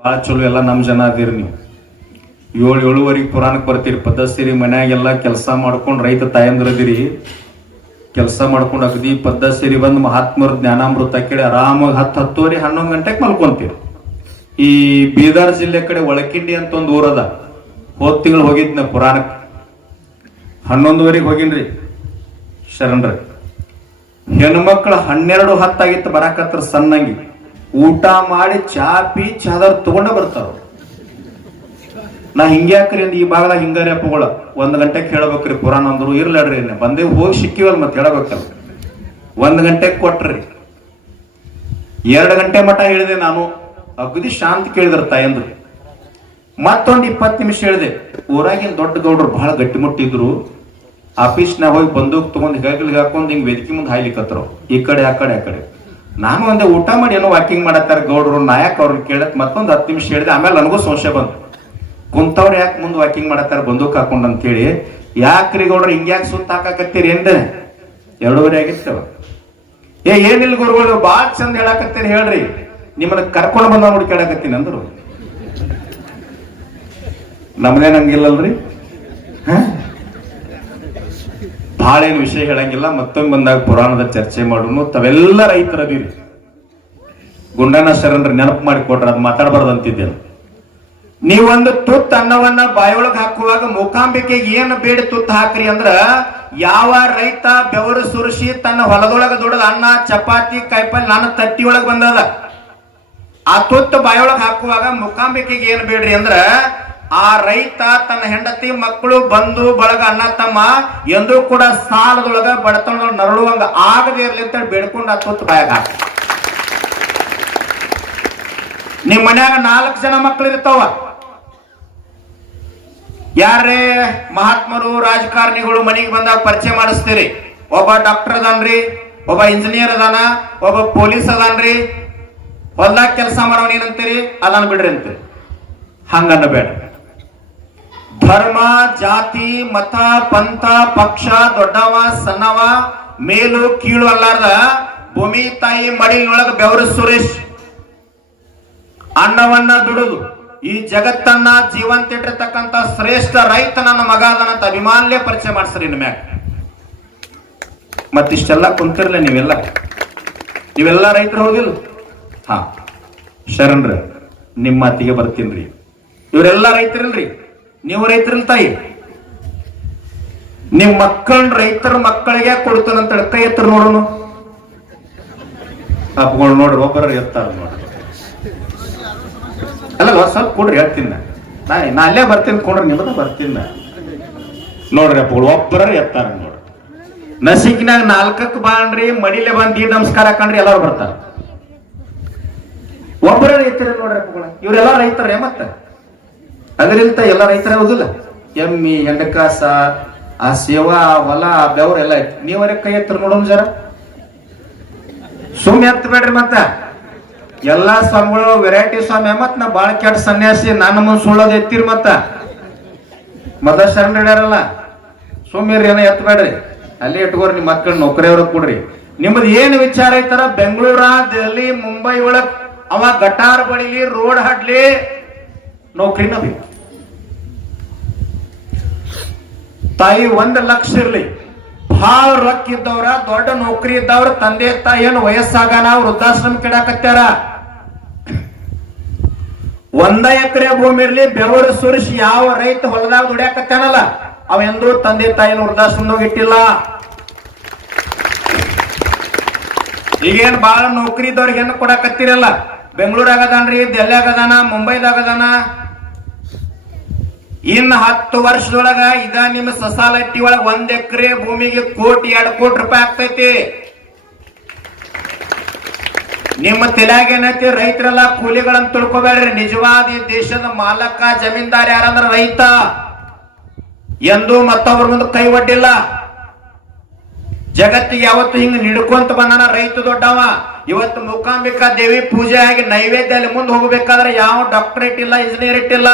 ಭಾಳ ಚಲೋ ಎಲ್ಲ ನಮ್ಮ ಜನ ಅದಿರಿ ನೀವು. 7-7:30 ಪುರಾಣಕ್ಕೆ ಬರ್ತೀರಿ, ಪದ್ಧತಿರಿ ಮನ್ಯಾಗೆಲ್ಲ ಕೆಲಸ ಮಾಡ್ಕೊಂಡು ರೈತ ತಾಯಂದ್ರದಿರಿ. ಕೆಲಸ ಮಾಡ್ಕೊಂಡು ಅಗದಿ ಪದ್ಧತಿರಿ ಬಂದು ಮಹಾತ್ಮರ ಜ್ಞಾನಾಮೃತ ಕೇಳಿ ಆರಾಮಾಗಿ 10-10:30-11 ಗಂಟೆಗೆ ಮಲ್ಕೊಂತೀರಿ. ಈ ಬೀದರ್ ಜಿಲ್ಲೆ ಕಡೆ ಒಳಕಿಂಡಿ ಅಂತ ಒಂದು ಊರದ, ಹೋದ ತಿಂಗಳು ಹೋಗಿದ್ನ ಪುರಾಣಕ್ಕೆ. 11:30 ಹೋಗಿನ್ರಿ ಶರಣ್ರಿ. ಹೆಣ್ಮಕ್ಳು 12:10 ಆಗಿತ್ತು ಬರಾಕತ್ರ ಸಣ್ಣಂಗಿ. ಊಟ ಮಾಡಿ ಚಾ ಪಿ ಚಾದರ್ ತಗೊಂಡ ಬರ್ತಾರ. ನಾ ಹಿಂಗ್ಯಾಕ್ರಿ ಅಂದ್ ಈ ಭಾಗದಾಗ ಹಿಂಗಾರಿ ಅಪ್ಪಗಳ 1 ಗಂಟೆಗೆ ಹೇಳಬೇಕ್ರಿ ಪುರಾಣ ಅಂದ್ರು. ಇರ್ಲಾಡ್ರಿ ಬಂದೇ ಹೋಗಿ ಸಿಕ್ಕಿವಲ್ ಮತ್ತೆ ಹೇಳಬೇಕಲ್ಲ. 1 ಗಂಟೆಗೆ ಕೊಟ್ರಿ, 2 ಗಂಟೆ ಮಠ ಹೇಳಿದೆ ನಾನು. ಅಗದಿ ಶಾಂತಿ ಕೇಳಿದ್ರ ತಾಯಂದ್ರು. ಮತ್ತೊಂದು 20 ನಿಮಿಷ ಹೇಳಿದೆ. ಊರಾಗಿನ ದೊಡ್ಡ ಗೌಡ್ರು ಬಹಳ ಗಟ್ಟಿಮುಟ್ಟಿದ್ರು. ಆಫೀಸ್ನಾಗ ಹೋಗಿ ಬಂದೂಕ್ ತಗೊಂಡ್ ಹೆಗಲಿಗೆ ಹಾಕೊಂಡ್ ಹಿಂಗ್ ವೇದಿಕೆ ಮುಂದೆ ಹಾಯ್ಲಿಕ್ಕತ್ರ, ಈ ಕಡೆ ಆ ಕಡೆ ಆ ಕಡೆ. ನಾನು ಒಂದೇ ಊಟ ಮಾಡಿ ಏನೋ ವಾಕಿಂಗ್ ಮಾಡತ್ತಾರ ಗೌಡ್ರು. ನಾಯಕ್ ಅವ್ರನ್ನ ಕೇಳಕ್ ಮತ್ತೊಂದು 10 ನಿಮಿಷ ಹೇಳಿದೆ. ಆಮೇಲೆ ನನಗೂ ಸಂಶಯ ಬಂತು, ಕುಂತವ್ರು ಯಾಕೆ ಮುಂದೆ ವಾಕಿಂಗ್ ಮಾಡತ್ತಾರ ಬಂದೂಕ್ ಹಾಕೊಂಡ್ ಅಂತ ಹೇಳಿ. ಯಾಕ್ರಿ ಗೌಡ್ರು ಹಿಂಗ್ಯಾಕೆ ಸುತ್ತ ಹಾಕಾಕತ್ತೀರಿ ಎಂದೆ. 2:30 ಆಗಿತ್ತು. ಏನಿಲ್ಲ ಗುರುಗಳು ಬಾಳ ಚಂದ ಹೇಳಾಕತ್ತೀರಿ ಹೇಳ್ರಿ, ನಿಮ್ಮನ್ನ ಕರ್ಕೊಂಡು ಬಂದ ನೋಡಿ ಕೇಳಾಕತ್ತೀನಿ ಅಂದ್ರು. ನಮ್ದೇ ನಂಗಿಲ್ಲಲ್ರಿ. ಭಾಳ ಏನು ವಿಷಯ ಹೇಳಂಗಿಲ್ಲ. ಮತ್ತೊಮ್ಮೆ ಬಂದಾಗ ಪುರಾಣದ ಚರ್ಚೆ ಮಾಡೋನು. ತಾವೆಲ್ಲ ರೈತರದೀರಿ. ಗುಂಡಣ್ಣ ಶರಣ್ರಿ ನೆನಪು ಮಾಡಿ ಕೊಟ್ರ, ಅದು ಮಾತಾಡಬಾರ್ದು ಅಂತಿದ್ದೇನೆ. ನೀವೊಂದು ತುತ್ತ ಅನ್ನವನ್ನ ಬಾಯೊಳಗ್ ಹಾಕುವಾಗ ಮೂಕಾಂಬಿಕೆಗೆ ಏನು ಬೇಡಿ ತುತ್ತ ಹಾಕ್ರಿ ಅಂದ್ರ, ಯಾವ ರೈತ ಬೆವರು ಸುರಿಸಿ ತನ್ನ ಹೊಲದೊಳಗ ದುಡದ ಅನ್ನ ಚಪಾತಿ ಕಾಯಿಪಲ್ಲೆ ನನ್ನ ತಟ್ಟಿ ಒಳಗ್ ಬಂದದ, ಆ ತುತ್ತ ಬಾಯೊಳಗ್ ಹಾಕುವಾಗ ಮೂಕಾಂಬಿಕೆಗೆ ಏನು ಬೇಡ್ರಿ ಅಂದ್ರ, ಆ ರೈತ ತನ್ನ ಹೆಂಡತಿ ಮಕ್ಕಳು ಬಂಧು ಬಳಗ ಅಣ್ಣ ತಮ್ಮ ಎಂದೂ ಕೂಡ ಸಾಲದೊಳಗ ಬಡತನದೊಳಗ ನರಳುವಂಗ ಆಗದೆ ಇರ್ಲಿ ಅಂತ ಬೇಡ್ಕೊಂಡು ಆ ತುತ್ತು ಬಾಯಾಗ ಹಾಕ. ನಿಮ್ ಮನ್ಯಾಗ 4 ಜನ ಮಕ್ಕಳು ಇರ್ತಾವ. ಯಾರೇ ಮಹಾತ್ಮರು ರಾಜಕಾರಣಿಗಳು ಮನೆಗೆ ಬಂದಾಗ ಪರಿಚಯ ಮಾಡಿಸ್ತೀರಿ. ಒಬ್ಬ ಡಾಕ್ಟರ್ ಅದಾನ್ರಿ, ಒಬ್ಬ ಇಂಜಿನಿಯರ್ ಅದಾನ, ಒಬ್ಬ ಪೊಲೀಸ್ ಅದಾನ್ರಿ, ಹೊಲ್ದಾಗ ಕೆಲಸ ಮಾಡೋನ್ ಏನಂತೀರಿ, ಅದನ್ನ ಬಿಡ್ರಿ ಅಂತೀರಿ. ಹಂಗನ್ನ ಬೇಡ. ಧರ್ಮ ಜಾತಿ ಮತ ಪಂಥ ಪಕ್ಷ ದೊಡ್ಡವ ಸಣ್ಣವ ಮೇಲು ಕೀಳು ಅಲ್ಲಾರ್ದ ಭೂಮಿ ತಾಯಿ ಮಡಿಲೊಳಗ ಬೆವರು ಸುರೇಶ್ ಅನ್ನವನ್ನ ದುಡುದು ಈ ಜಗತ್ತನ್ನ ಜೀವಂತ ಇಟ್ಟಿರ್ತಕ್ಕಂಥ ಶ್ರೇಷ್ಠ ರೈತ ನನ್ನ ಮಗ ಅದನ್ನಂತ ಅಭಿಮಾನಲೇ ಪರಿಚಯ ಮಾಡಿಸ್ರಿ. ಇನ್ ಮ್ಯಾಗ ಮತ್ತಿಷ್ಟೆಲ್ಲ ಕುಂತಿರ್ಲ ನೀವೆಲ್ಲ ರೈತರು ಹೋಗಿಲ್ಲ. ಹಾ ಶರಣ್ರ ನಿಮ್ಮ ಮಾತಿಗೆ ಬರ್ತೀನ್ರಿ. ಇವರೆಲ್ಲ ರೈತರಿಲ್ರಿ, ನೀವು ರೈತರಿಲ್ ತಾಯಿ. ನಿಮ್ ಮಕ್ಕಳ ರೈತರ ಮಕ್ಕಳಿಗೆ ಕೊಡ್ತಾನಂತ ಕೈ ಎತ್ತರ ನೋಡೋನು. ಅಪ್ಕೊಂಡು ನೋಡ್ರಿ, ಒಬ್ಬರ ಎತ್ತಾರ ನೋಡ್ರಿ. ಅಲ್ಲ ಸ್ವಲ್ಪ ಕೊಡ್ರಿ, ಹೇಳ್ತೀನಿ ನಾ ಅಲ್ಲೇ ಬರ್ತೀನಿ ಕೊಡ್ರಿ, ನಿಮ್ಮದ ಬರ್ತೀನಿ ನೋಡ್ರಿ. ಅಪ್ಪ ಒಬ್ಬರ ಎತ್ತಾರ ನೋಡ್ರಿ. ನಸಿಕಿನಾಗ 4ಕ್ಕೆ ಬಾಣ್ರಿ, ಮಡಿಲೆ ಬಂದು ನಮಸ್ಕಾರ ಹಾಕೊಂಡ್ರಿ ಎಲ್ಲಾರು ಬರ್ತಾರ. ಒಬ್ಬರ ರೈತರ ನೋಡ್ರಿ ಅಪ್ಪಗಳ. ಇವರೆಲ್ಲ ರೈತರೇ ಮತ್ತೆ ಅದರಿಂದ ಎಲ್ಲ ರೈತರ ಹೋದಿಲ್ಲ. ಎಮ್ಮಿ ಎಂಡಕಾಸ ಆ ಸೇವಾ ಹೊಲ ಬೆವ್ರ ಎಲ್ಲ ಐತಿ. ನೀವರೇ ಕೈ ಎತ್ತರ ನೋಡೋಣ ಜರ. ಸುಮ್ಮನೆ ಎತ್ತ ಬೇಡ್ರಿ. ಮತ್ತ ಎಲ್ಲಾ ಸ್ವಾಮಿಗಳು ವೆರೈಟಿ ಸ್ವಾಮಿ. ಮತ್ ನಾ ಬಾಳ ಕೆಟ್ಟ ಸನ್ಯಾಸಿ ನನ್ನ ಮುಂದ್ ಸುಳ್ಳೋದ್ ಎತ್ತಿರಿ. ಮತ್ತ ಶರಣರಲ್ಲ ಸುಮ್ಮಿರಿ, ಏನೋ ಎತ್ತ ಬೇಡ್ರಿ. ಅಲ್ಲಿ ಇಟ್ಕೋರಿ. ನಿಮ್ ಮಕ್ಕಳು ನೌಕರಿಯವ್ರ ಕೊಡ್ರಿ. ನಿಮ್ಮದ್ ಏನ್ ವಿಚಾರ ಐತಾರ ಬೆಂಗಳೂರ ದೆಹಲಿ ಮುಂಬೈ ಒಳಗ್ ಅವ ಗಟಾರ್ ಬಡಿಲಿ ರೋಡ್ ಹಾಡ್ಲಿ ನೌಕರಿನ ಬೇಕು. ತಾಯಿ 1 ಲಕ್ಷ ಇರ್ಲಿ, ಭಾಳ ರೊಕ್ಕ ಇದ್ದವ್ರ ದೊಡ್ಡ ನೌಕರಿ ಇದ್ದವ್ರ ತಂದೆ ತಾಯಿ ಏನು ವಯಸ್ಸಾಗನ ವೃದ್ಧಾಶ್ರಮ ಕೆಡಾಕತ್ಯಾರ. 1 ಎಕರೆ ಭೂಮಿ ಇರ್ಲಿ, ಬೆವರು ಸುರಿಸಿ ಯಾವ ರೈತ ಹೊಲದಾಗ ದುಡಿಯಾಕತ್ತಾನಲ್ಲ ಅವೆಂದೂ ತಂದೆ ತಾಯಿನ ವೃದ್ಧಾಶ್ರಮದಾಗ ಇಟ್ಟಿಲ್ಲ. ಈಗೇನ್ ಬಾಳ ನೌಕರಿ ಇದ್ದವ್ರಿಗೆ ಏನು ಕೊಡಾಕತ್ತಿರಲ್ಲ. ಬೆಂಗಳೂರಾಗ ಅದಾನ್ರಿ, ದೆಹಲಿಯಾಗ ಅದಾನ, ಮುಂಬೈದಾಗ ಅದಾನ. ಇನ್ನು 10 ವರ್ಷದೊಳಗ ಇದ ನಿಮ್ಮ ಸಸಾಲಟ್ಟಿ ಒಳಗ 1 ಎಕರೆ ಭೂಮಿಗೆ 1-2 ಕೋಟಿ ರೂಪಾಯಿ ಆಗ್ತೈತಿ. ನಿಮ್ಮ ತಲೆಯಾಗ ಏನೈತಿ, ರೈತರೆಲ್ಲ ಕೂಲಿಗಳನ್ನ ತಿಳ್ಕೊಬೇಡ್ರಿ. ನಿಜವಾದ ಈ ದೇಶದ ಮಾಲಕ ಜಮೀನ್ದಾರ್ ಯಾರಂದ್ರ ರೈತ. ಎಂದೂ ಮತ್ತೊಬ್ಬರ ಮುಂದೆ ಕೈ ಒಡ್ಡಿಲ್ಲ. ಜಗತ್ತಿಗೆ ಯಾವತ್ತು ಹಿಂಗ ನಿಡ್ಕೊಂತ ಬಂದಾನ ರೈತ ದೊಡ್ಡವ. ಇವತ್ತು ಮೂಕಾಂಬಿಕಾ ದೇವಿ ಪೂಜೆ ಆಗಿ ನೈವೇದ್ಯ ಅಲ್ಲಿ ಮುಂದೆ ಹೋಗ್ಬೇಕಾದ್ರೆ ಯಾವ ಡಾಕ್ಟರೇಟ್ ಇಲ್ಲ, ಇಂಜಿನಿಯರೇಟ್ ಇಲ್ಲ.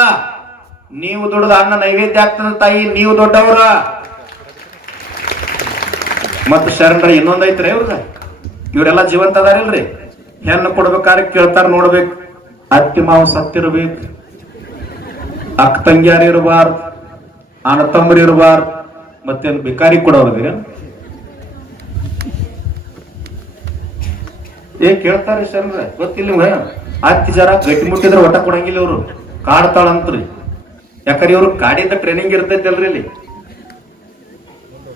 ನೀವು ದುಡ್ದ ಅನ್ನ ನೈವೇದ್ಯ ಆಗ್ತದ ತಾಯಿ, ನೀವು ದೊಡ್ಡವರ. ಮತ್ತ ಶರಣರ ಇನ್ನೊಂದೈತ್ರಿ ಇವ್ರದ, ಇವರೆಲ್ಲ ಜೀವಂತ ಅದಾರಿಲ್ರಿ. ಹೆಣ್ಣು ಕೊಡ್ಬೇಕಾದ್ರೆ ಕೇಳ್ತಾರ ನೋಡ್ಬೇಕು. ಅತ್ತಿ ಮಾವು ಸತ್ತಿರ್ಬೇಕು, ಅಕ್ಕ ತಂಗಿಯಾರ ಇರಬಾರ್ದು, ಅಣ್ಣ ತಮ್ಮರು ಇರಬಾರ್ದು, ಮತ್ತೇನು ಭಿಕಾರಿ ಕೊಡೋರ್ದಿರ? ಕೇಳ್ತಾರೆ ಶರ್ರ, ಗೊತ್ತಿಲ್ಲ ಅತ್ತಿ ಜರ ಗಟ್ಟಿ ಮುಟ್ಟಿದ್ರೆ ಒಟ್ಟ ಕೊಡಂಗಿಲ್ಲ ಇವ್ರು, ಕಾಡ್ತಾಳಂತ್ರಿ. ಯಾಕಂದ್ರೆ ಇವ್ರು ಕಾಡಿದ ಟ್ರೈನಿಂಗ್ ಇರ್ತೈತಿ ಅಲ್ರಿ ಇಲ್ಲಿ.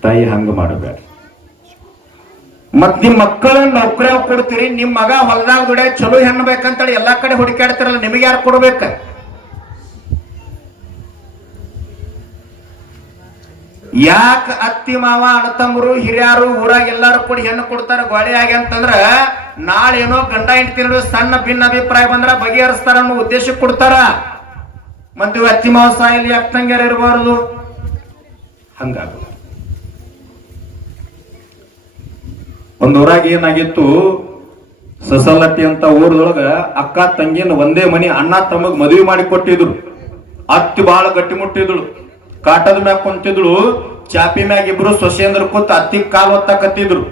ತಾಯಿ ಹಂಗ ಮಾಡಬೇಡ. ಮತ್ ನಿಮ್ ಮಕ್ಕಳನ್ನ ನೌಕರಿ ಕೊಡ್ತೀರಿ, ನಿಮ್ ಮಗ ಹೊಲದಾಗ ದುಡಿಯ ಚಲೋ ಹೆಣ್ಣು ಬೇಕಂತೇಳಿ ಎಲ್ಲಾ ಕಡೆ ಹುಡುಕಾಡ್ತಿರಲ್ಲ, ನಿಮಗೆ ಯಾರು ಕೊಡ್ಬೇಕ? ಯಾಕ ಅತ್ತಿ ಮಾವ ಅಣ್ಣತಮ್ಮರು ಹಿರಿಯರು ಊರಾಗ ಎಲ್ಲಾರು ಕೂಡಿ ಹೆಣ್ಣು ಕೊಡ್ತಾರ ಗೋಳಿ ಆಗಿ ಅಂತಂದ್ರ ನಾಳೆ ಏನೋ ಗಂಡ ಹೆಂಡತಿ ನಡುವೆ ಸಣ್ಣ ಭಿನ್ನ ಅಭಿಪ್ರಾಯ ಬಂದ್ರ ಬಗೆಹರಿಸ್ತಾರ ಅನ್ನೋ ಉದ್ದೇಶಕ್ಕೆ ಕೊಡ್ತಾರ. ಮತ್ತೆ ಅತ್ತಿ ಮಾವ ಸಾಯಿಲಿ ಅಕ್ಕ ತಂಗಿಯರು ಇರಬಾರದು, ಹಂಗಾಗ. ಒಂದ್ ಊರಾಗ ಏನಾಗಿತ್ತು, ಸಸಲಟ್ಟಿ ಅಂತ ಊರದೊಳಗ ಅಕ್ಕ ತಂಗಿನ ಒಂದೇ ಮನಿ ಅಣ್ಣ ತಮ್ಮಗ್ ಮದುವೆ ಮಾಡಿ ಕೊಟ್ಟಿದ್ರು. ಅತ್ತಿ ಬಹಳ ಗಟ್ಟಿ ಮುಟ್ಟಿದ್ಳು, ಕಾಟದ ಮ್ಯಾಗ ಕುಂತಿದ್ಳು, ಚಾಪಿ ಮ್ಯಾಗ ಇಬ್ರು ಸೊಸೆಂದ್ರ ಕೂತ್ ಅತ್ತಿ ಕಾಲ್ ಒತ್ತಾಕತ್ತಿದ್ರು.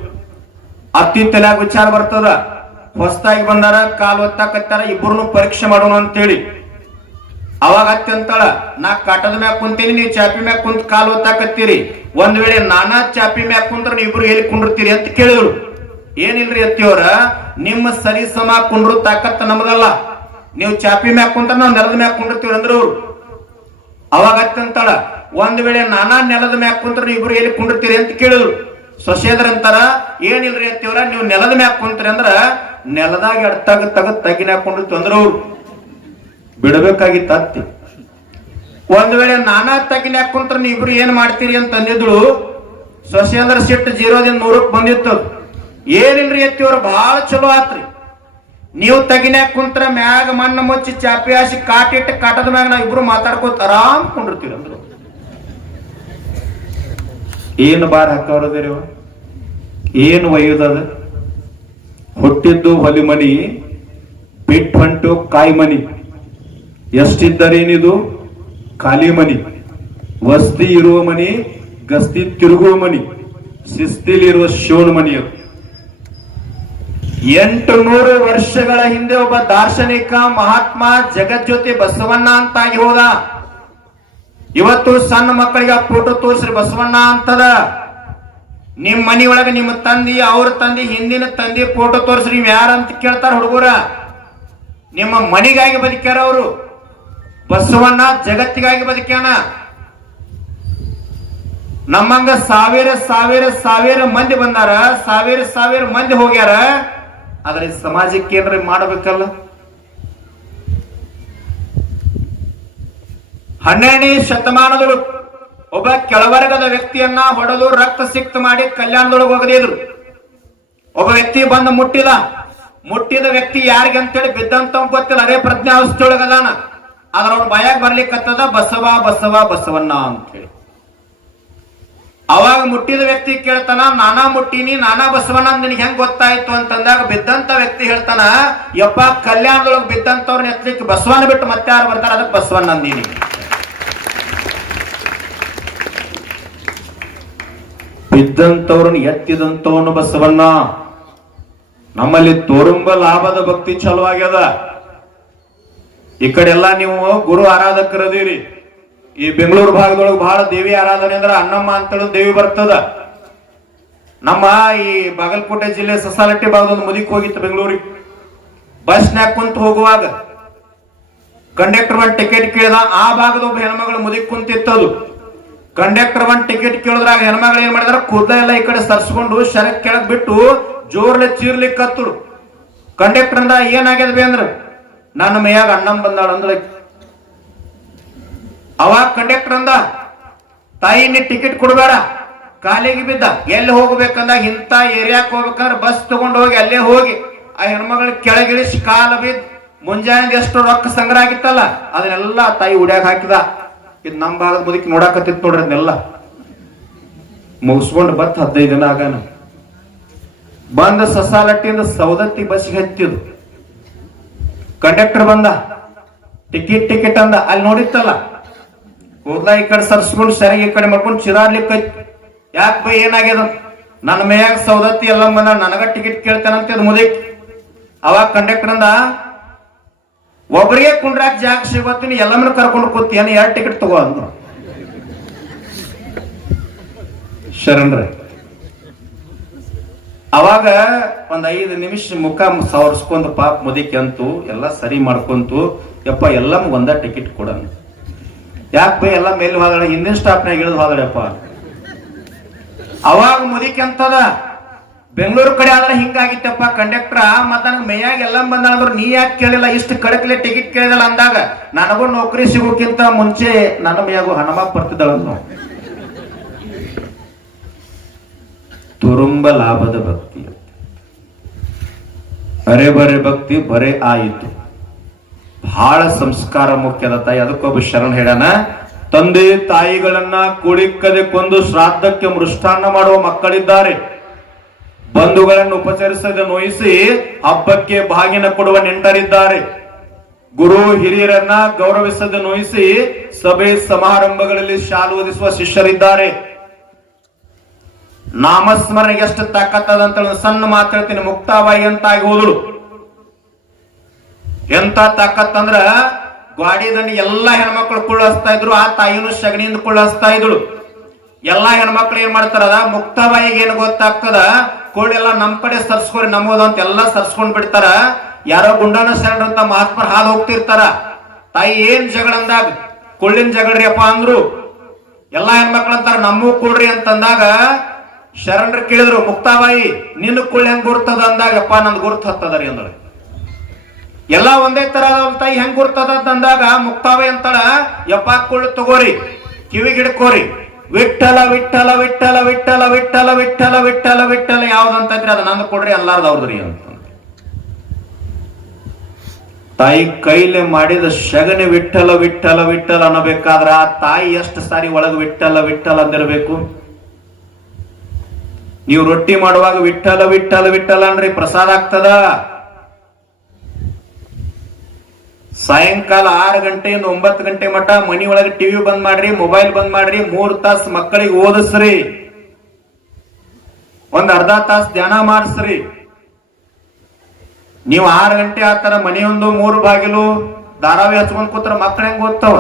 ಅತ್ತಿ ತಲೆಯಾಗ ವಿಚಾರ ಬರ್ತದ, ಹೊಸದಾಗಿ ಬಂದಾರ ಕಾಲ್ ಒತ್ತಾಕತ್ತಾರ, ಇಬ್ರು ಪರೀಕ್ಷೆ ಮಾಡೋಣ ಅಂತೇಳಿ. ಅವಾಗ ಅತ್ತಿ ಅಂತಾಳ, ನಾ ಕಾಟದ ಮ್ಯಾಗ ಕುಂತೀನಿ, ನೀವು ಚಾಪಿ ಮ್ಯಾಗ ಕುಂತ ಕಾಲ್ ಒತ್ತಾಕತ್ತೀರಿ, ಒಂದ್ ವೇಳೆ ನಾನಾ ಚಾಪಿ ಮ್ಯಾಗ ಕುಂದ್ರ ಇಬ್ರು ಎಲ್ಲಿ ಕುಂಡಿರ್ತೀರಿ ಅಂತ ಕೇಳಿದ್ರು. ಏನಿಲ್ರಿ ಅತ್ತಿಯವರ, ನಿಮ್ಮ ಸರಿ ಸಮ ಕುಂಡ್ರು ತಾಕತ್ತ ನಮಗಲ್ಲ, ನೀವು ಚಾಪಿ ಮ್ಯಾಗ ಕುಂತ್ರ ನಾವು ನೆಲದ ಮ್ಯಾಗ ಕುಂಡಿರ್ತೀವಿ ಅಂದ್ರು ಅವ್ರು. ಅವಾಗ ಅತ್ತಿ ಅಂತಾಳ, ಒಂದ್ ವೇಳೆ ನಾನಾ ನೆಲದ ಮ್ಯಾಗ ಕುಂತ್ರ ಇಬ್ರು ಎಲ್ಲಿ ಕುಂಡಿರ್ತೀರಿ ಅಂತ ಕೇಳಿದ್ರು. ಸೊಸೆದ್ರ ಅಂತಾರ, ಏನಿಲ್ರಿ ಅತ್ತಿಯವರ, ನೀವು ನೆಲದ ಮ್ಯಾಗ ಕುಂತ್ರಿ ಅಂದ್ರ ನೆಲದಾಗ ಎಡ್ತಾಗ ತಗದ್ ತಗ್ಗಿನಾಗ ಕುಂಡಿರ್ತೀವಿ ಅಂದ್ರು ಅವ್ರು. ಬಿಡಬೇಕಾಗಿತ್ತ ಅತ್ತಿ. ಒಂದ್ ವೇಳೆ ನಾನಾ ತಗಿನ್ಯಾಕ ಕುಂತ್ರ ಇಬ್ರು ಏನ್ ಮಾಡ್ತೀರಿ ಅಂತ ಅಂದಿದ್ಳು. ಸೊಸೆ ಅಂದ್ರ ಸಿಟ್ಟು 0ದಿಂದ 100ಕ್ಕೆ ಬಂದಿತ್ತು. ಏನಿಲ್ರಿ ಅತ್ತಿಯವ್ರ, ಬಹಳ ಚಲೋ ಆತ್ರಿ, ನೀವು ತಗಿನ್ಯಾಕ ಕುಂತ್ರ ಮ್ಯಾಗ ಮಣ್ಣ ಮುಚ್ಚಿ ಚಾಪಿ ಹಾಸಿ ಕಾಟಿಟ್ಟು ಕಾಟದ ಮ್ಯಾಗ ನಾವ್ ಇಬ್ರು ಮಾತಾಡ್ಕೋತ ಆರಾಮ್ ಕೊಂಡಿರ್ತೀವಿ ಅಂದ್ರು. ಏನು ಬಾರ್ ಹಾಕವ್ರದಿರಿ, ಏನು ಒಯ್ಯುದದ? ಹುಟ್ಟಿದ್ದು ಹೊಲಿ ಮನಿ, ಬಿಟ್ಟು ಹೊಂಟು ಕಾಯಿ ಮನಿ. ಎಷ್ಟಿದ್ದರೇನಿದು ಖಾಲಿ ಮನಿ, ವಸ್ತಿ ಇರುವ ಮನಿ, ಗಸ್ತಿ ತಿರುಗುವ ಮನಿ, ಶಿಸ್ತಿಲಿರುವ ಶಿವನ ಮನಿ. 800 ವರ್ಷಗಳ ಹಿಂದೆ ಒಬ್ಬ ದಾರ್ಶನಿಕ ಮಹಾತ್ಮ ಜಗಜ್ಯೋತಿ ಬಸವಣ್ಣ ಅಂತಾಗಿ ಹೋದ. ಇವತ್ತು ಸಣ್ಣ ಮಕ್ಕಳಿಗೆ ಫೋಟೋ ತೋರಿಸ್ರಿ ಬಸವಣ್ಣ ಅಂತದ. ನಿಮ್ ಮನಿಯೊಳಗ ನಿಮ್ಮ ತಂದಿ, ಅವ್ರ ತಂದಿ, ಹಿಂದಿನ ತಂದಿ ಫೋಟೋ ತೋರಿಸ್ರಿ, ಯಾರಂತ ಕೇಳ್ತಾರ ಹುಡುಗರ. ನಿಮ್ಮ ಮನಿಗಾಗಿ ಬದುಕ್ಯಾರ ಅವರು. ಬಸವಣ್ಣ ಜಗತ್ತಿಗಾಗಿ ಬದುಕ್ಯಾನ. ನಮ್ಮಂಗ ಸಾವಿರ ಸಾವಿರ ಸಾವಿರ ಮಂದಿ ಬಂದಾರ, ಸಾವಿರ ಸಾವಿರ ಮಂದಿ ಹೋಗ್ಯಾರ. ಆದ್ರೆ ಸಮಾಜಕ್ಕೆ ಏನ್ರಿ ಮಾಡಬೇಕಲ್ಲ. 12ನೇ ಶತಮಾನದೊಳಗೆ ಒಬ್ಬ ಕೆಳವರ್ಗದ ವ್ಯಕ್ತಿಯನ್ನ ಹೊಡೆದು ರಕ್ತ ಸಿಕ್ತ ಮಾಡಿ ಕಲ್ಯಾಣದೊಳಗೆ ಒಗದಿದ್ರು. ಒಬ್ಬ ವ್ಯಕ್ತಿ ಬಂದು ಮುಟ್ಟಿದ ವ್ಯಕ್ತಿ ಯಾರಿಗೆ ಅಂತೇಳಿ ಬಿದ್ದಂತ ಗೊತ್ತಿಲ್ಲ, ಅದೇ ಪ್ರಜ್ಞಾವಸ್ಥೆಯೊಳಗದಾನ. ಆದ್ರ ಅವ್ನ ಭಯಾಗ ಬರ್ಲಿಕ್ಕತ್ತದ ಬಸವ ಬಸವ ಬಸವಣ್ಣ ಅಂತ ಹೇಳಿ. ಅವಾಗ ಮುಟ್ಟಿದ ವ್ಯಕ್ತಿ ಕೇಳ್ತಾನ, ನಾನಾ ಮುಟ್ಟಿನಿ, ನಾನಾ ಬಸವಣ್ಣ ನಿನಗೆ ಹೆಂಗ್ ಗೊತ್ತಾಯ್ತು ಅಂತಂದಾಗ ಬಿದ್ದಂತ ವ್ಯಕ್ತಿ ಹೇಳ್ತಾನ, ಯಪ್ಪ ಕಲ್ಯಾಣದೊಳಗೆ ಬಿದ್ದಂತವ್ರನ್ನ ಎತ್ತಲಿಕ್ಕೆ ಬಸವಣ್ಣ ಬಿಟ್ಟು ಮತ್ತೆ ಯಾರು ಬರ್ತಾರ, ಅದಕ್ಕೆ ಬಸವಣ್ಣ ಅಂದೀನಿ. ಬಿದ್ದಂತವ್ರನ್ನ ಎತ್ತಿದಂತವನು ಬಸವಣ್ಣ. ನಮ್ಮಲ್ಲಿ ತೋರುಂಬ ಲಾಭದ ಭಕ್ತಿ ಚಲೋ ಆಗ್ಯದ. ಈ ಕಡೆ ಎಲ್ಲಾ ನೀವು ಗುರು ಆರಾಧಕರದೀರಿ. ಈ ಬೆಂಗಳೂರು ಭಾಗದೊಳಗೆ ಬಹಳ ದೇವಿ ಆರಾಧನೆ ಅಂದ್ರೆ ಅನ್ನಮ್ಮ ಅಂತೇಳಿ ದೇವಿ ಬರ್ತದ. ನಮ್ಮ ಈ ಬಾಗಲಕೋಟೆ ಜಿಲ್ಲೆ ಸಸಾಲಟ್ಟಿ ಭಾಗದೊಂದು ಮುದಿಕ್ ಹೋಗಿತ್ತು ಬೆಂಗಳೂರಿಗೆ. ಬಸ್ನ್ಯಾಗ ಕುಂತ ಹೋಗುವಾಗ ಕಂಡಕ್ಟರ್ ಒಂದ್ ಟಿಕೆಟ್ ಕೇಳಿದ. ಆ ಭಾಗದ ಒಬ್ಬ ಹೆಣ್ಮಗಳು ಮುದಿಕ್ ಕುಂತಿತ್ತದು. ಕಂಡಕ್ಟರ್ ಒಂದ್ ಟಿಕೆಟ್ ಕೇಳಿದ್ರಾಗ ಹೆಣ್ಮಗಳು ಏನ್ ಮಾಡಿದಾರ, ಕೂದಲ ಎಲ್ಲ ಈ ಕಡೆ ಸರ್ಸ್ಕೊಂಡು ಶರಕ್ ಕೆಳಗ್ ಬಿಟ್ಟು ಜೋರ್ಲೆ ಚೀರ್ಲಿಕ್ಕೆ ಕತ್ತರು. ಕಂಡಕ್ಟರ್ ಅಂದ, ಏನಾಗ್ಯದ ಬೇ ಅಂದ್ರ, ನನ್ನ ಮೈಯಾಗ ಅಣ್ಣಮ್ಮ ಬಂದಾಳ ಅಂದ್ರ. ಅವಾಗ ಕಂಡಕ್ಟರ್ ಅಂದ, ತಾಯಿ ನೀ ಟಿಕೆಟ್ ಕೊಡ್ಬೇಡ, ಕಾಲಿಗೆ ಬಿದ್ದ. ಎಲ್ಲಿ ಹೋಗ್ಬೇಕಂದಾಗ ಇಂಥ ಏರಿಯಾಕ್ ಹೋಗ್ಬೇಕಂದ್ರೆ ಬಸ್ ತಗೊಂಡು ಹೋಗಿ ಅಲ್ಲೇ ಹೋಗಿ ಆ ಹೆಣ್ಮಗಳ ಕೆಳಗಿಳಿಸಿ ಕಾಲ ಬಿದ್ದು ಮುಂಜಾನೆ ಎಷ್ಟು ರೊಕ್ಕ ಸಂಗ್ರಹ ಆಗಿತ್ತಲ್ಲ ಅದನ್ನೆಲ್ಲ ತಾಯಿ ಉಡ್ಯಾಗ ಹಾಕಿದ. ಇದು ನಮ್ಮ ಭಾಗದ ಮುದಕ್ಕೆ ನೋಡಾಕತ್ತಿತ್ತು ನೋಡ್ರಿ. ಅದನ್ನೆಲ್ಲ ಮುಗಿಸ್ಕೊಂಡು ಬತ್ 15 ದಿನ ಆಗಾನ ಬಂದ ಸಸಾಲಟ್ಟಿಯಿಂದ ಸೌದತ್ತಿ ಬಸ್ಗೆ ಹತ್ತಿದ್ದು. ಕಂಡಕ್ಟರ್ ಬಂದ, ಟಿಕೆಟ್ ಅಂದ. ಅಲ್ಲಿ ನೋಡಿತ್ತಲ್ಲ ಕೂದಲ ಈ ಕಡೆ ಸರ್ಸ್ಕೊಂಡು ಸೆರಗಿ ಈ ಕಡೆ ಮಾಡ್ಕೊಂಡು ಚಿರಾಡ್ಲಿಕ್ಕೆ. ಯಾಕೆ ಬೈ ಏನಾಗ್ಯದ, ನನ್ನ ಮೇಯಾಗ ಸೌದತ್ತಿ ಎಲ್ಲ ಬಂದ, ನನಗ ಟಿಕೆಟ್ ಕೇಳ್ತಾನಂತ ಅದು ಮುದಕ್. ಅವಾಗ ಕಂಡಕ್ಟರ್ ಅಂದ, ಒಬ್ಬರಿಗೆ ಕುಂಡ್ರಾಕ ಜಾಗ ಸಿಗತ್ತೀನಿ ಎಲ್ಲಮ್ಮನ ಕರ್ಕೊಂಡು ಕೂತೀನಿ 2 ಟಿಕೆಟ್ ತಗೋ ಅಂದ್ರು ಶರಣ್ರೆ. ಅವಾಗ ಒಂದ್ 5 ನಿಮಿಷ ಮುಖ ಸವರ್ಸ್ಕೊಂಡ್ ಪಾಪ ಮುದಿಕೆ ಅಂತೂ ಎಲ್ಲ ಸರಿ ಮಾಡ್ಕೊಂತು, ಯಪ್ಪ ಎಲ್ಲಮ್ಮ ಒಂದ ಟಿಕೆಟ್ ಕೊಡ. ಯಾಕೆ ಬೈ ಎಲ್ಲ ಮೇಲೆ ಹೋದಳ, ಹಿಂದಿನ ಸ್ಟಾಪ್ನಾಗ ಇಳಿದು ಹೋದಳಪ್ಪ. ಅವಾಗ ಮುದಿಕೆ ಅಂತದ ಬೆಂಗಳೂರು ಕಡೆ ಆದ್ರೆ ಹಿಂಗಾಗಿತ್ತಪ್ಪ ಕಂಡಕ್ಟರ್. ಮತ್ತ ನನಗೆ ಮೇಯಾಗ ಎಲ್ಲ ಬಂದಾಳಂದ್ರು ನೀ ಯಾಕೆ ಕೇಳಿಲ್ಲ, ಇಷ್ಟು ಕಡಕ್ಲೆ ಟಿಕೆಟ್ ಕೇಳಿದಲ್ಲ ಅಂದಾಗ ನನಗೂ ನೌಕರಿ ಸಿಗೋಕ್ಕಿಂತ ಮುಂಚೆ ನನ್ನ ಮೇಯಾಗೂ ಹಣಮಾಗ್ ಬರ್ತಿದ್ದಳಂದು. ತುರುಂಬ ಲಾಭದ ಭಕ್ತಿ, ಬರೇ ಬರೇ ಭಕ್ತಿ ಬರೇ ಆಯಿತು. ಬಹಳ ಸಂಸ್ಕಾರ ಮುಖ್ಯದ ತಾಯಿ. ಅದಕ್ಕೊಬ್ಬ ಶರಣ ಹೇಳನ, ತಂದೆ ತಾಯಿಗಳನ್ನ ಕುಳಿಕ್ಕದೆ ಕೊಂದು ಶ್ರಾದ್ದಕ್ಕೆ ಮೃಷ್ಟಾನ್ನ ಮಾಡುವ ಮಕ್ಕಳಿದ್ದಾರೆ, ಬಂಧುಗಳನ್ನು ಉಪಚರಿಸದೆ ನೋಯಿಸಿ ಹಬ್ಬಕ್ಕೆ ಬಾಗಿನ ಕೊಡುವ ನೆಂಟರಿದ್ದಾರೆ, ಗುರು ಹಿರಿಯರನ್ನ ಗೌರವಿಸದೆ ನೋಯಿಸಿ ಸಭೆ ಸಮಾರಂಭಗಳಲ್ಲಿ ಶಾಲು ಓದಿಸುವ ಶಿಷ್ಯರಿದ್ದಾರೆ. ನಾಮಸ್ಮರಣೆಗೆ ಎಷ್ಟು ತಾಕತ್ತದಂತ ಸಣ್ಣ ಮಾತಾಡ್ತೀನಿ. ಮುಕ್ತಾಬಾಯಿ ಅಂತ ಆಗಿ ಹೋದಳು. ಎಂತ ತಾಕತ್ತಂದ್ರ ಗಾಡಿ ದಂಡಿ ಎಲ್ಲಾ ಹೆಣ್ಮಕ್ಳು ಕುಳ್ಳಸ್ತಾ ಇದ್ರು, ಆ ತಾಯಿನೂ ಸಗಣಿಯಿಂದ ಕುಳ್ಳಸ್ತಾ ಇದ್ರು. ಎಲ್ಲಾ ಹೆಣ್ಮಕ್ಳು ಏನ್ ಮಾಡ್ತಾರದ, ಮುಕ್ತಾಬಾಯಿಗೆ ಏನ್ ಗೊತ್ತಾಗ್ತದ, ಕೋಳೆಲ್ಲ ನಮ್ ಕಡೆ ಸರ್ಸ್ಕೊರಿ ನಮ್ಮೋದಂತ ಎಲ್ಲಾ ಸರ್ಸ್ಕೊಂಡ್ ಬಿಡ್ತಾರ. ಯಾರೋ ಗುಂಡನ ಶರಣ ಅಂತ ಮಹಾತ್ಮರ ಹಾಲು ಹೋಗ್ತಿರ್ತಾರ. ತಾಯಿ ಏನ್ ಜಗಳ ಅಂದಾಗ ಕೊಳ್ಳಿನ ಜಗಳರಿ ಅಪ್ಪ ಅಂದ್ರು. ಎಲ್ಲಾ ಹೆಣ್ಮಕ್ಳು ಅಂತಾರ ನಮ್ಮೂ ಕೊಡ್ರಿ ಅಂತಂದಾಗ ಶರಣರು ಕೇಳಿದ್ರು, ಮುಕ್ತಾಬಾಯಿ ನಿನ್ನ ಕುಳ್ಳಿ ಹೆಂಗ್ ಗುರ್ತದ ಅಂದಾಗ, ಅಪ್ಪ ನಂದು ಗುರ್ತು ಹತ್ತದರಿ ಅಂದಳ. ಎಲ್ಲಾ ಒಂದೇ ತರ ತಾಯಿ ಹೆಂಗ್ ಗುರ್ತದ ಅಂದಾಗ ಮುಕ್ತಾಬಾಯಿ ಅಂತಾಳ, ಯಪ್ಪ ಕುಳ್ಳು ತಗೋರಿ ಕಿವಿಗೆ ಹಿಡ್ಕೋರಿ, ವಿಠಲ ವಿಠಲ ವಿಠಲ ವಿಠಲ ವಿಠಲ ವಿಠಲ ವಿಠಲ ವಿಠಲ ಯಾವ್ದಂತಂದ್ರೆ ಅದ ನಂದು ಕೊಡ್ರಿ ಅಲ್ಲಾರ್ದವ್ರದ್ರಿ ಅಂತ. ತಾಯಿ ಕೈಲೆ ಮಾಡಿದ ಶಗಣಿ ವಿಠಲ ವಿಠಲ ವಿಠಲ ಅನ್ನಬೇಕಾದ್ರ ಆ ತಾಯಿ ಎಷ್ಟು ಸಾರಿ ಒಳಗೆ ವಿಠಲ ವಿಠಲ ಅಂದಿರ್ಬೇಕು. ನೀವು ರೊಟ್ಟಿ ಮಾಡುವಾಗ ವಿಠಲ ವಿಠಲ ವಿಠಲ ಅನ್ರಿ ಪ್ರಸಾದ ಆಗ್ತದ. ಸಾಯಂಕಾಲ 6 ಗಂಟೆಯಿಂದ 9 ಗಂಟೆ ಮಟ್ಟ ಮನಿ ಒಳಗೆ ಟಿವಿ ಬಂದ್ ಮಾಡ್ರಿ, ಮೊಬೈಲ್ ಬಂದ್ ಮಾಡ್ರಿ, 3 ತಾಸು ಮಕ್ಕಳಿಗೆ ಓದಿಸ್ರಿ, ಒಂದ್ ಅರ್ಧ ತಾಸು ಧ್ಯಾನ ಮಾಡಿಸ್ರಿ. ನೀವು 6 ಗಂಟೆ ಆತರ ಮನೆಯೊಂದು 3 ಬಾಗಿಲು ಧಾರಾವಾಹಿ ಹಚ್ಕೊಂಡ್ ಕೂತ್ರ ಮಕ್ಕಳ ಹೆಂಗ್ ಓದ್ತಾವ?